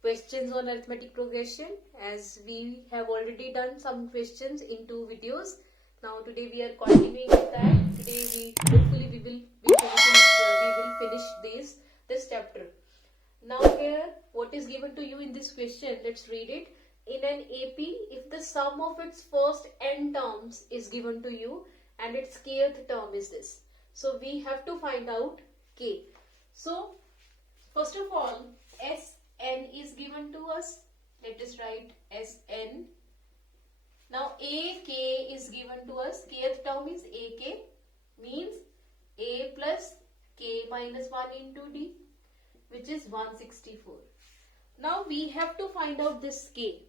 questions on arithmetic progression, as we have already done some questions in 2 videos. Now today we are continuing with that. Today we hopefully we will finish this chapter. Now here what is given to you in this question, let's read it. In an AP, if the sum of its first n terms is given to you and its kth term is this, so we have to find out k. So first of all, Sn is given to us. Let us write Sn. Now ak is given to us. Kth term is ak, means a plus k minus 1 into d, which is 164. Now we have to find out this k.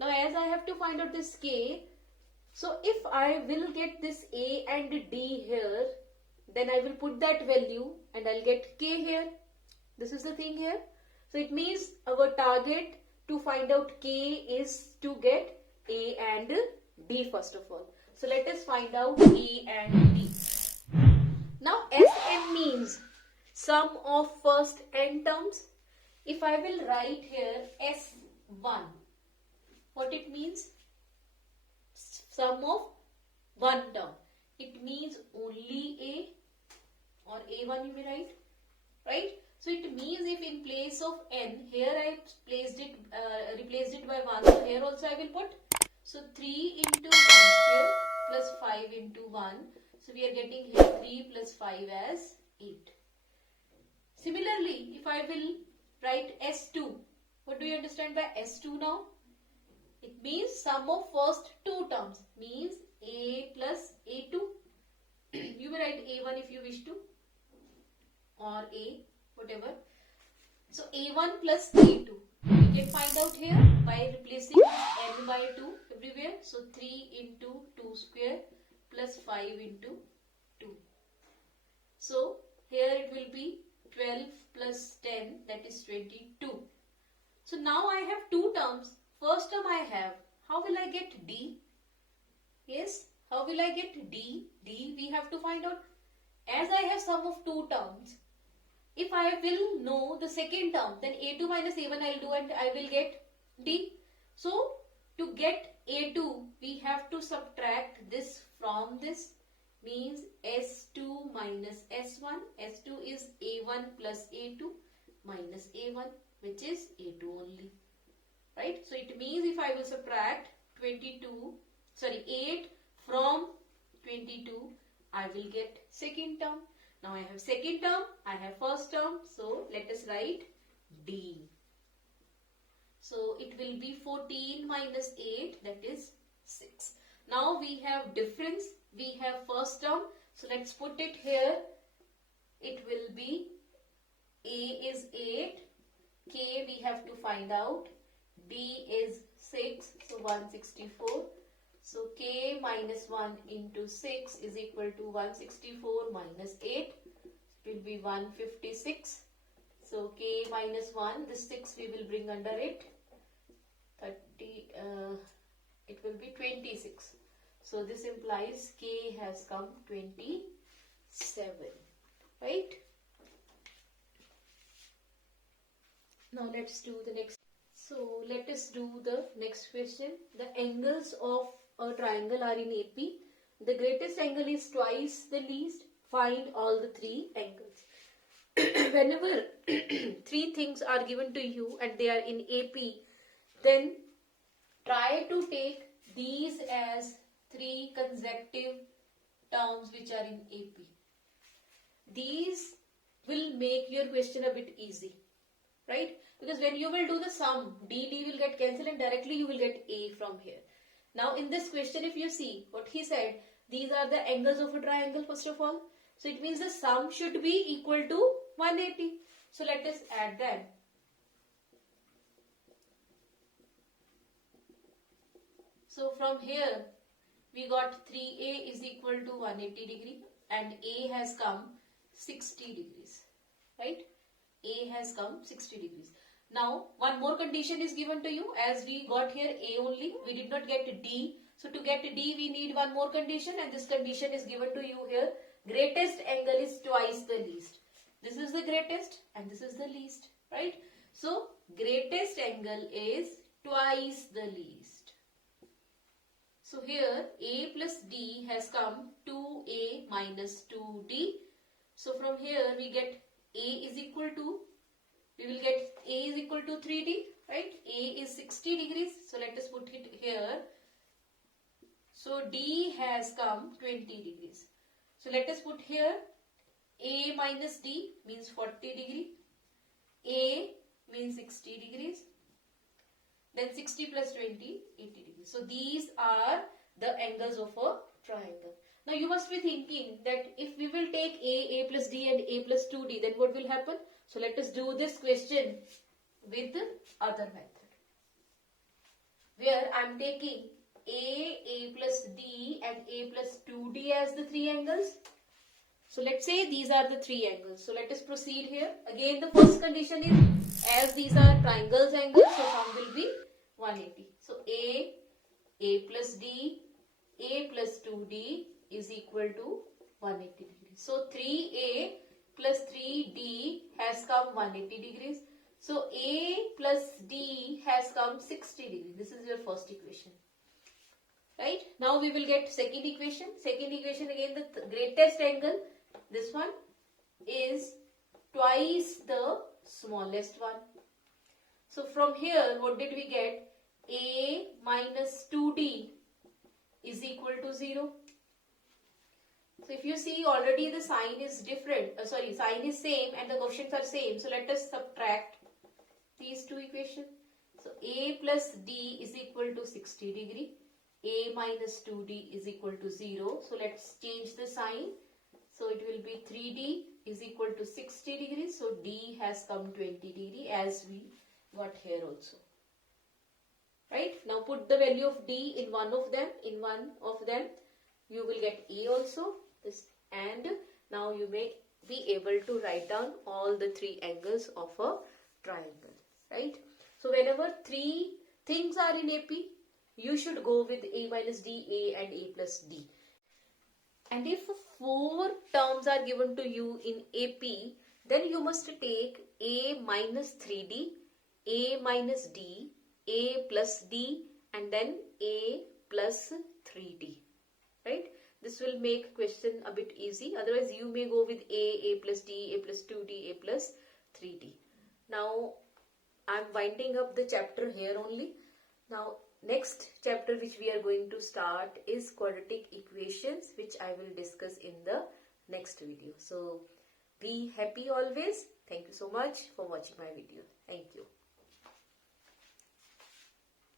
Now as I have to find out this k, so if I will get this a and d here, then I will put that value and I'll get k here. This is the thing here. So it means our target to find out k is to get a and d first of all. So let us find out a and d. Now Sn means sum of first n terms. If I will write here S1, what it means? Sum of one term. It means only a, or a1 you may write, right? So it means if in place of n, here I replaced it by 1, so here also I will put. So 3 into 1 here plus 5 into 1. So we are getting here 3 plus 5 as 8. Similarly, if I will write S2, what do you understand by S2 now? It means sum of first two terms, means a plus a2. You may write a1 if you wish to, or a, whatever. So a1 plus a2. We can find out here by replacing n by 2 everywhere. So 3 into 2 square plus 5 into 2. So here it will be 12 plus 10, that is 22. So now I have two terms. First term I have, how will I get d? Yes, how will I get d? D we have to find out. As I have sum of two terms, if I will know the second term, then a2 minus a1 I will do and I will get d. So to get a2, we have to subtract this from this, means S2 minus S1. S2 is A1 plus A2 minus A1, which is A2 only. Right? So it means if I will subtract 8 from 22, I will get second term. Now I have second term, I have first term. So let us write D. So it will be 14 minus 8, that is 6. Now we have difference. We have first term, so let's put it here. It will be a is 8, k we have to find out, d is 6, so 164. So k minus 1 into 6 is equal to 164 minus 8, it will be 156. So k minus 1, this 6 we will bring under it, it will be 26. So this implies k has come 27, right? Now let's do the next. So let us do the next question. The angles of a triangle are in AP. The greatest angle is twice the least. Find all the three angles. Whenever three things are given to you and they are in AP, then try to take these as three consecutive terms which are in AP. These will make your question a bit easy, right? Because when you will do the sum, d will get cancelled and directly you will get a from here. Now in this question, if you see what he said, these are the angles of a triangle first of all. So it means the sum should be equal to 180. So let us add that. So from here, we got 3a is equal to 180 degree and a has come 60 degrees, right? A has come 60 degrees. Now, one more condition is given to you. As we got here a only, we did not get d. So to get d, we need one more condition, and this condition is given to you here. Greatest angle is twice the least. This is the greatest and this is the least, right? So greatest angle is twice the least. So here A plus D has come 2A minus 2D. So from here we get A is equal to, we will get A is equal to 3D, right? A is 60 degrees. So let us put it here. So D has come 20 degrees. So let us put here A minus D means 40 degree. A means 60 degrees. Then 60 plus 20, 80 degrees. So these are the angles of a triangle. Now you must be thinking that if we will take A plus D and A plus 2D, then what will happen? So let us do this question with the other method, where I am taking A plus D and A plus 2D as the three angles. So let's say these are the three angles. So let us proceed here. Again the first condition is, as these are triangles angles, so sum will be 180. So A plus D, A plus 2D is equal to 180 degrees. So 3A plus 3D has come 180 degrees. So A plus D has come 60 degrees. This is your first equation. Right? Now we will get second equation. Second equation, again the greatest angle, this one, is twice the smallest one. So from here what did we get? A minus 2D is equal to 0. So if you see, already the sign is different, sign is same and the coefficients are same. So let us subtract these two equations. So A plus D is equal to 60 degree. A minus 2D is equal to 0. So let's change the sign. So it will be 3D is equal to 60 degrees. So D has come 20 degree as we got here also. Right? Now put the value of D in one of them. In one of them you will get A also. This, and now you may be able to write down all the three angles of a triangle. Right? So whenever three things are in AP, you should go with A minus D, A and A plus D. And if 4 terms are given to you in AP, then you must take A minus 3D, A minus D, A plus D and then A plus 3D. Right? This will make question a bit easy. Otherwise you may go with A plus D, A plus 2D, A plus 3D. Now I am winding up the chapter here only. Now next chapter which we are going to start is quadratic equations, which I will discuss in the next video. So be happy always. Thank you so much for watching my video. Thank you.